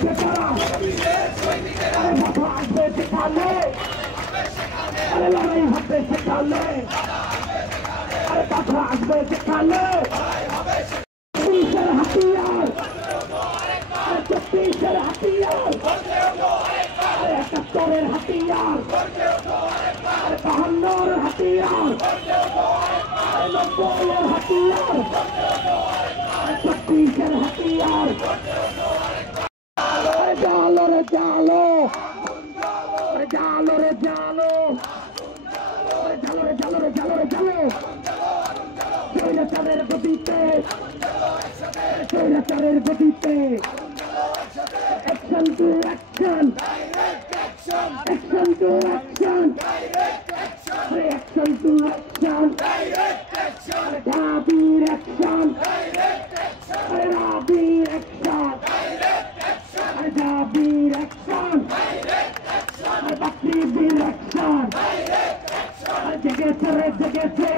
আসবে তারা আরে মাথা আসবে সেখানে আরে লড়াই হবে সেখানে আরে মাথা আসবে সেখানে পুলিশের হাতিয়ার আরে চব্বিশের হাতিয়ার আরে ৭১-এর হাতিয়ার আরে ৫২-র হাতিয়ার আরে ৯০-এর হাতিয়ার আরে ২৬-এর হাতিয়ার জালো রে জালো জালো রে জালো জালো রে জালো রে জালো রে জালো স্বৈরাচারের গতিতে স্বৈরাচারের গতিতে action to action action to action action to action রাবির অ্যাকশন রাবির অ্যাকশন রাবির অ্যাকশন বাকরির অ্যাকশন জেগেছে রে জেগেছে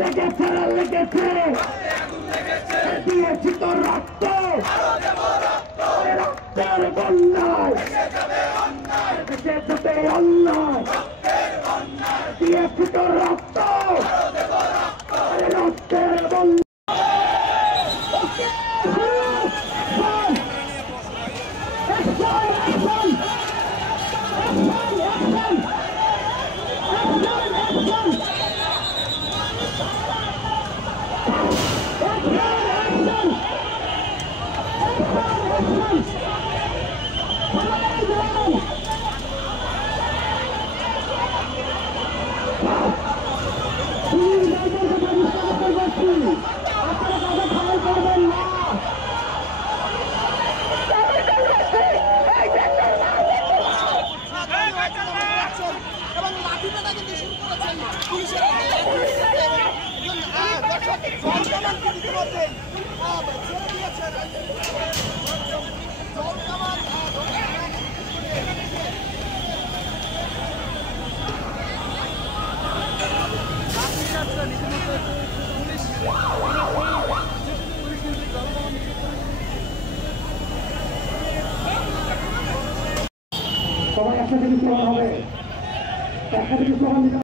লেগেছে রে লেগেছে দিয়েছি তো রক্ত রক্তের বন্যায় দেশে যাবে অন্যায় দিয়েছি তো রক্ত রক্তের বন্যায় সবাই একসাথে স্লোগান হবে একসাথে স্লোগান দিতে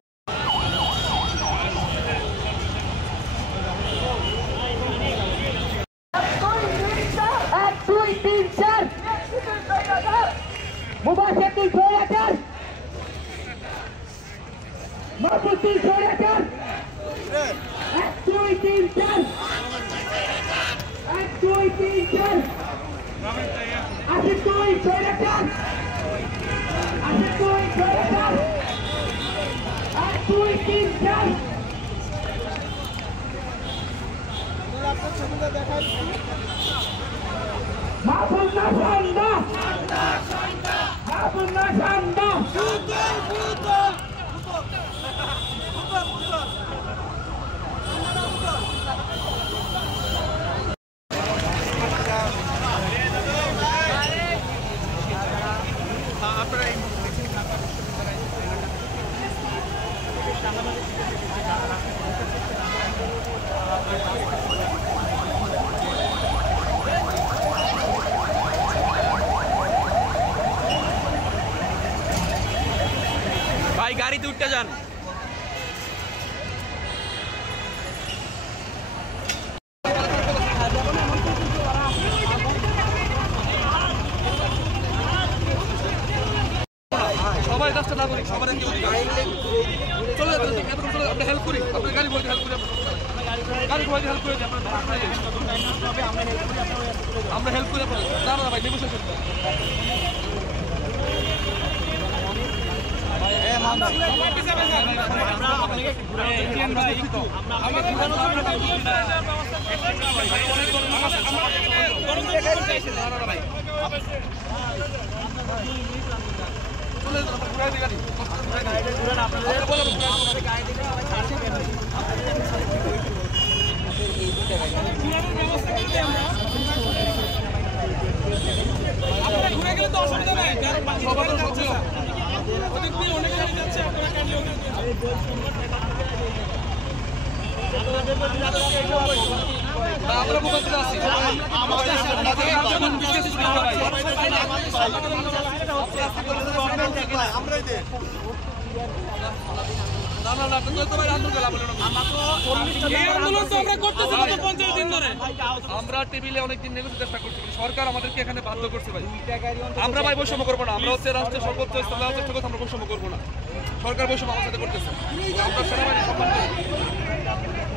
ভাই গাড়িতে উঠতে যান। সবাই কাজটা না করি, সবার কি অধিকার চলে যাবে। আমরা হেল্প করি, আপনার গাড়ি বলতে হেল্প করি, গাড়ি বলতে হেল্প করে দিই। আমরা হেল্প করি আপনার না না ভাই নেগোসিয়েশন ঘুরে গেলে তো অসুবিধা নাই। অনেক গাড়ি যাচ্ছে, আপনারা কাটলেও আমরা মুখান্তরে আছি আমরা টেবিলে অনেকদিন নেগোসিয়েশন চেষ্টা করছি সরকার আমাদেরকে এখানে বাধ্য করছে ভাই আমরা ভাই বৈষম্য করবো না আমরা হচ্ছে রাষ্ট্রের সর্বোচ্চ স্তরে চেষ্টা করছি আমরা বৈষম্য করবো না সরকার বৈষম্য আমার সাথে করতেছে আমরা সেনাবাহিনী সম্মান করি